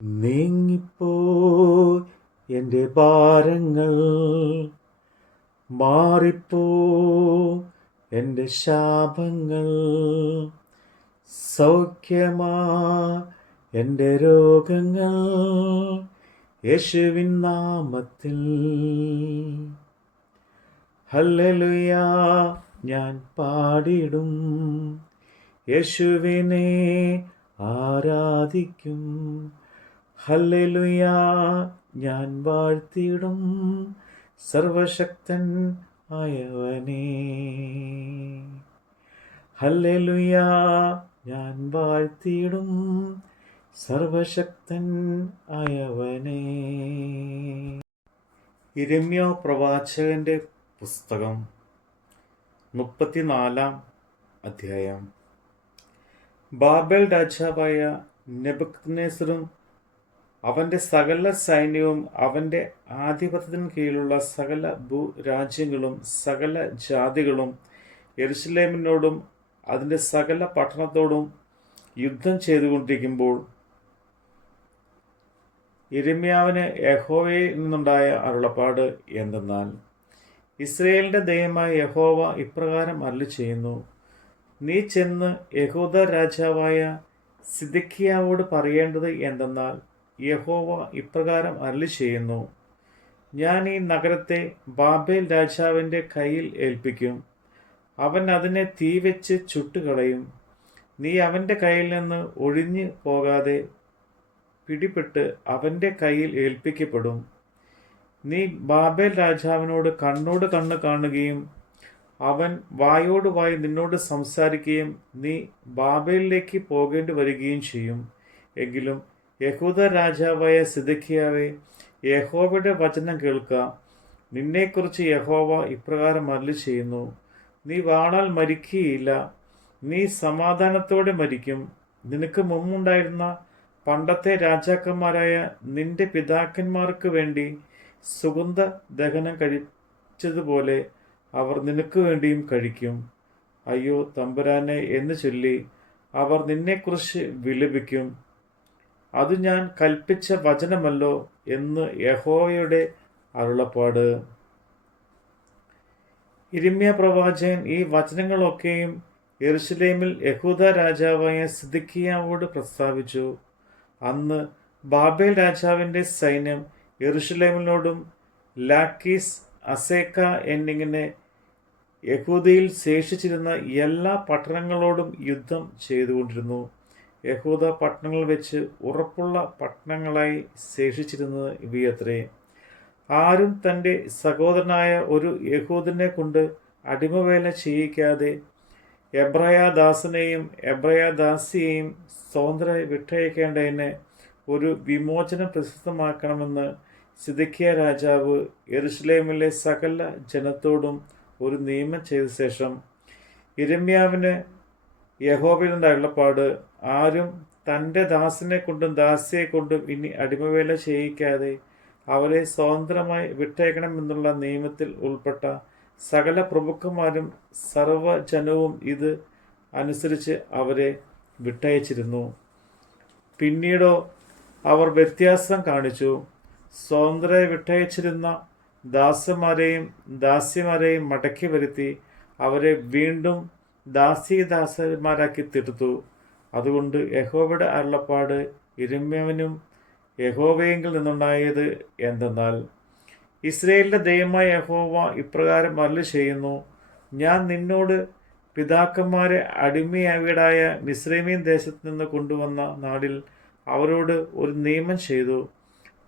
നീങ്ങിപ്പോ എൻ്റെ ഭാരങ്ങൾ, മാറിപ്പോ എൻ്റെ ശാപങ്ങൾ, സൗഖ്യമാ എൻ്റെ രോഗങ്ങൾ യേശുവിൻ നാമത്തിൽ. ഹല്ലേലൂയ ഞാൻ പാടിടും, യേശുവിനെ ആരാധിക്കും. ഹല്ലേലൂയ ഞാൻ വാഴ്ത്തിടും, സർവശക്തൻ ആയവനേ. ഹല്ലേലൂയ ഞാൻ വാഴ്ത്തിടും, സർവശക്തൻ ആയവനേ. യിരെമ്യാ പ്രവാചകന്റെ പുസ്തകം 34 അധ്യായം. ബാബേൽ രാജാവായ നെബൂഖദ്നേസറും അവൻ്റെ സകല സൈന്യവും അവൻ്റെ ആധിപത്യത്തിന് കീഴിലുള്ള സകല ഭൂരാജ്യങ്ങളും സകല ജാതികളും യെരുശലേമിനോടും അതിൻ്റെ സകല പട്ടണത്തോടും യുദ്ധം ചെയ്തുകൊണ്ടിരിക്കുമ്പോൾ യിരെമ്യാവിന് യഹോവയിൽ നിന്നുണ്ടായ അരുളപ്പാട് എന്തെന്നാൽ, ഇസ്രായേലിൻ്റെ ദൈവമായ യഹോവ ഇപ്രകാരം അരുളിച്ചെയ്യുന്നു, നീ ചെന്ന് യഹൂദ രാജാവായ സിദെക്കീയാവോട് പറയേണ്ടത് എന്തെന്നാൽ, യഹോവ ഇപ്രകാരം അരുളിച്ചെയ്യുന്നു, ഞാൻ ഈ നഗരത്തെ ബാബേൽ രാജാവിൻ്റെ കയ്യിൽ ഏൽപ്പിക്കും. അവൻ അതിനെ തീ വെച്ച് ചുട്ടുകളയും. നീ അവൻ്റെ കയ്യിൽ നിന്ന് ഒഴിഞ്ഞു പോകാതെ പിടിപെട്ട് അവൻ്റെ കയ്യിൽ ഏൽപ്പിക്കപ്പെടും. നീ ബാബേൽ രാജാവിനോട് കണ്ണോട് കണ്ണ് കാണുകയും അവൻ വായോട് വായി നിന്നോട് സംസാരിക്കുകയും നീ ബാബേലിലേക്ക് പോകേണ്ടി വരികയും ചെയ്യും. എങ്കിലും യഹൂദ രാജാവായ സിദെക്കീയാവേ, യഹോവയുടെ വചനം കേൾക്ക. നിന്നെക്കുറിച്ച് യഹോവ ഇപ്രകാരം അരുളിച്ചെയ്യുന്നു, നീ വാളാൽ മരിക്കുകയില്ല, നീ സമാധാനത്തോടെ മരിക്കും. നിനക്ക് മുമ്പുണ്ടായിരുന്ന പണ്ടത്തെ രാജാക്കന്മാരായ നിന്റെ പിതാക്കന്മാർക്ക് വേണ്ടി സുഗന്ധ ദഹനം കഴിച്ചതുപോലെ അവർ നിനക്ക് വേണ്ടിയും കഴിക്കും. അയ്യോ തമ്പുരാനെ എന്ന് ചൊല്ലി അവർ നിന്നെക്കുറിച്ച് വിലപിക്കും. അത് ഞാൻ കൽപ്പിച്ച വചനമല്ലോ എന്ന് യഹോവയുടെ അരുളപ്പാട്. യിരെമ്യാ പ്രവാചകൻ ഈ വചനങ്ങളൊക്കെയും യെരുശലേമിൽ യഹൂദ രാജാവായ സിദെക്കീയാവോട് പ്രസ്താവിച്ചു. അന്ന് ബാബേൽ രാജാവിൻ്റെ സൈന്യം യെരുശലേമിനോടും ലാക്കീസ്, അസേക്ക എന്നിങ്ങനെ യഹൂദയിൽ ശേഷിച്ചിരുന്ന എല്ലാ പട്ടണങ്ങളോടും യുദ്ധം ചെയ്തുകൊണ്ടിരുന്നു. യഹൂദ പട്ടണങ്ങൾ വെച്ച് ഉറപ്പുള്ള പട്ടണങ്ങളായി ശേഷിച്ചിരുന്നത് ഇവയത്രേ. ആരും തൻ്റെ സഹോദരനായ ഒരു യഹൂദനെ കൊണ്ട് അടിമവേല ചെയ്യിക്കാതെ എബ്രായദാസനെയും എബ്രായദാസിയെയും സ്വതന്ത്ര വിട്ടയക്കേണ്ടതിന് ഒരു വിമോചനം പ്രസിദ്ധമാക്കണമെന്ന് സിദെക്കീയാ രാജാവ് യെരുശലേമിലെ സകല ജനത്തോടും ഒരു നിയമം ചെയ്ത ശേഷം യിരെമ്യാവിന് യഹോവയിൽ നിന്നുള്ള അരുളപ്പാട്, ആരും തൻ്റെ ദാസനെ കൊണ്ടും ദാസിയെ കൊണ്ടും ഇനി അടിമവേല ചെയ്യിക്കാതെ അവരെ സ്വതന്ത്രമായി വിട്ടയക്കണമെന്നുള്ള നിയമത്തിൽ ഉൾപ്പെട്ട സകല പ്രഭുക്കന്മാരും സർവ്വജനവും ഇത് അനുസരിച്ച് അവരെ വിട്ടയച്ചിരുന്നു. പിന്നീടോ അവർ വ്യത്യാസം കാണിച്ചു. സ്വതന്ത്രരെ വിട്ടയച്ചിരുന്ന ദാസന്മാരെയും ദാസിമാരെയും മടക്കി വരുത്തി അവരെ വീണ്ടും ദാസീദാസന്മാരാക്കി തീർത്തു. അതുകൊണ്ട് യഹോവയുടെ അരുളപ്പാട് യിരെമ്യാവിനും യഹോവയെങ്കിൽ നിന്നുണ്ടായത് എന്തെന്നാൽ, ഇസ്രായേലിൻ്റെ ദൈവമായ യഹോവ ഇപ്രകാരം അരുളിച്ചെയ്യുന്നു, ഞാൻ നിന്നോട് പിതാക്കന്മാരെ അടിമയാവിടായ മിസ്രയീം ദേശത്ത് നിന്ന് കൊണ്ടുവന്ന നാളിൽ അവരോട് ഒരു നിയമം ചെയ്തു.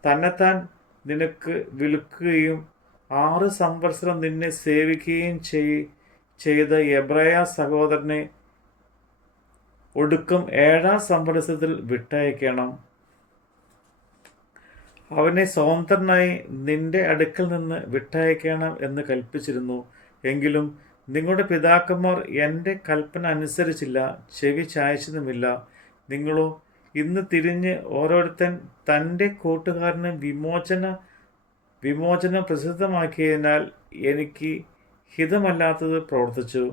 തന്നെത്താൻ നിനക്ക് വിൽക്കുകയും 6 സംവത്സരം നിന്നെ സേവിക്കുകയും ചെയ്ത എബ്രായ സഹോദരനെ ഒടുക്കം 7-ാം സംവത്സരത്തിൽ വിട്ടയക്കണം. അവനെ സ്വതന്ത്രനായി നിന്റെ അടുക്കൽ നിന്ന് വിട്ടയക്കണം എന്ന് കൽപ്പിച്ചിരുന്നു. എങ്കിലും നിങ്ങളുടെ പിതാക്കന്മാർ എൻ്റെ കൽപ്പന അനുസരിച്ചില്ല, ചെവി ചായച്ചതുമില്ല. നിങ്ങളോ ഇന്ന് തിരിഞ്ഞ് ഓരോരുത്തൻ തൻ്റെ കൂട്ടുകാരന് വിമോചനം പ്രസിദ്ധമാക്കിയതിനാൽ എനിക്ക് ഹിതമല്ലാത്തത് പ്രവർത്തിച്ചു.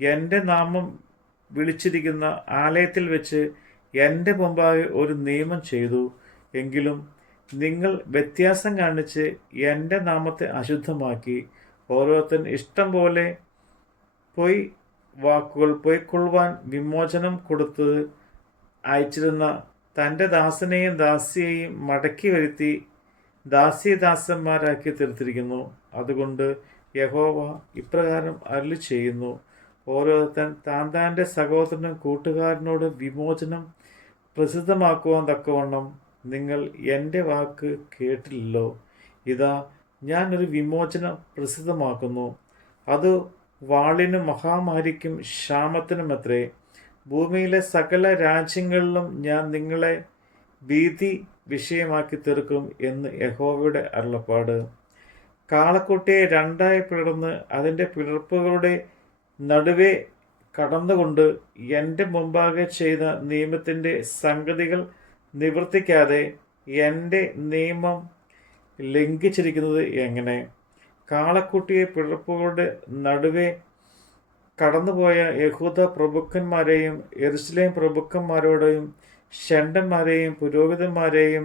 എൻ്റെ നാമം വിളിച്ചിരിക്കുന്ന ആലയത്തിൽ വെച്ച് എൻ്റെ മുമ്പാകെ ഒരു നിയമം ചെയ്തു. എങ്കിലും നിങ്ങൾ വ്യത്യാസം കാണിച്ച് എൻ്റെ നാമത്തെ അശുദ്ധമാക്കി ഓരോരുത്തൻ ഇഷ്ടം പോലെ പൊയ്ക്കൊള്ളുവാൻ വിമോചനം കൊടുത്ത് അയച്ചിരുന്ന തൻ്റെ ദാസനെയും ദാസിയെയും മടക്കി വരുത്തി ദാസ്യദാസന്മാരാക്കി തീർത്തിരിക്കുന്നു. അതുകൊണ്ട് യഹോവ ഇപ്രകാരം അരുളി ചെയ്യുന്നു, ഓരോരുത്തൻ താൻ്റെ സഹോദരനും കൂട്ടുകാരനോട് വിമോചനം പ്രസിദ്ധമാക്കുവാൻ തക്കവണ്ണം നിങ്ങൾ എൻ്റെ വാക്ക് കേട്ടില്ലല്ലോ. ഇതാ, ഞാനൊരു വിമോചനം പ്രസിദ്ധമാക്കുന്നു. അത് വാളിനും മഹാമാരിക്കും ക്ഷാമത്തിനുമത്രേ. ഭൂമിയിലെ സകല രാജ്യങ്ങളിലും ഞാൻ നിങ്ങളെ ഭീതി വിഷയമാക്കി തീർക്കും എന്ന് യഹോവയുടെ അരുളപ്പാട്. കാളക്കുട്ടിയെ രണ്ടായി പിളർന്ന് അതിൻ്റെ പിളർപ്പുകളുടെ നടുവേ കടന്നുകൊണ്ട് എൻ്റെ മുമ്പാകെ ചെയ്ത നിയമത്തിൻ്റെ സംഗതികൾ നിവർത്തിക്കാതെ എൻ്റെ നിയമം ലംഘിച്ചിരിക്കുന്നത് എങ്ങനെ? കാളക്കുട്ടിയെ പിളർപ്പുകളുടെ നടുവേ കടന്നുപോയ യഹൂദ പ്രഭുക്കന്മാരെയും യെരൂശലേം പ്രഭുക്കന്മാരോടെയും ഷണ്ഡന്മാരെയും പുരോഹിതന്മാരെയും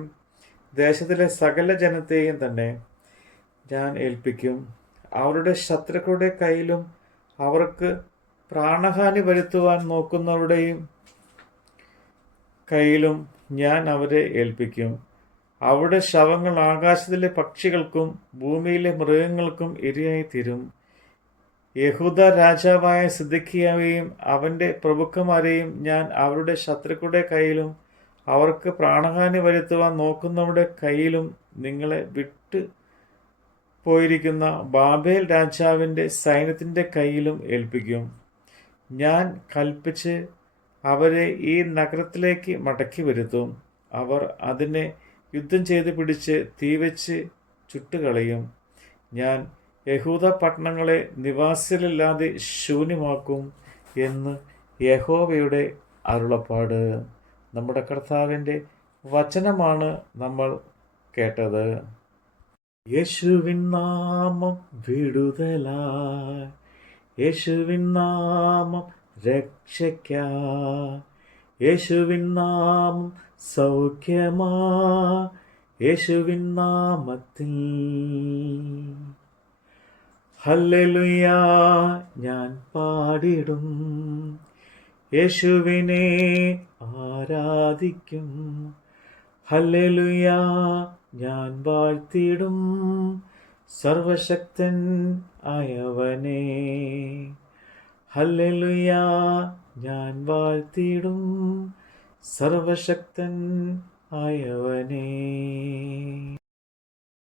ദേശത്തിലെ സകല ജനത്തെയും തന്നെ ഞാൻ ഏൽപ്പിക്കും. അവരുടെ ശത്രുക്കളുടെ കയ്യിലും അവർക്ക് പ്രാണഹാനി വരുത്തുവാൻ നോക്കുന്നവരുടെയും കയ്യിലും ഞാൻ അവരെ ഏൽപ്പിക്കും. അവരുടെ ശവങ്ങൾ ആകാശത്തിലെ പക്ഷികൾക്കും ഭൂമിയിലെ മൃഗങ്ങൾക്കും ഇരയായി തീരും. യഹൂദ രാജാവായ സിദെക്കീയാവെയും അവൻ്റെ പ്രഭുക്കന്മാരെയും ഞാൻ അവരുടെ ശത്രുക്കളുടെ കയ്യിലും അവർക്ക് പ്രാണഹാനി വരുത്തുവാൻ നോക്കുന്നവരുടെ കയ്യിലും നിങ്ങളെ വിട്ടു പോയിരിക്കുന്ന ബാബേൽ രാജാവിൻ്റെ സൈന്യത്തിൻ്റെ കയ്യിലും ഏൽപ്പിക്കും. ഞാൻ കൽപ്പിച്ച് അവരെ ഈ നഗരത്തിലേക്ക് മടക്കി വരുത്തും. അവർ അതിനെ യുദ്ധം ചെയ്ത് പിടിച്ച് തീവച്ച് ചുട്ടുകളയും. ഞാൻ യഹൂദ പട്ടണങ്ങളെ നിവാസികളില്ലാതെ ശൂന്യമാക്കും എന്ന് യഹോവയുടെ അരുളപ്പാട്. നമ്മുടെ കർത്താവിൻ്റെ വചനമാണ് നമ്മൾ കേട്ടത്. യേശുവിൻ നാമം വിടുതലായി, യേശുവിൻ നാമം രക്ഷയ്ക്കായി, യേശുവിൻ നാമം സൗഖ്യമാ, യേശുവിൻ നാമത്തിൽ. ഹല്ലേലൂയ ഞാൻ പാടിടും, യേശുവിനെ ആരാധിക്കും. ഹല്ലേലൂയ ഞാൻ വാഴ്ത്തിടും, സർവശക്തൻ ആയവനെ. ഹല്ലേലൂയ ഞാൻ വാഴ്ത്തിടും, സർവശക്തൻ ആയവനെ.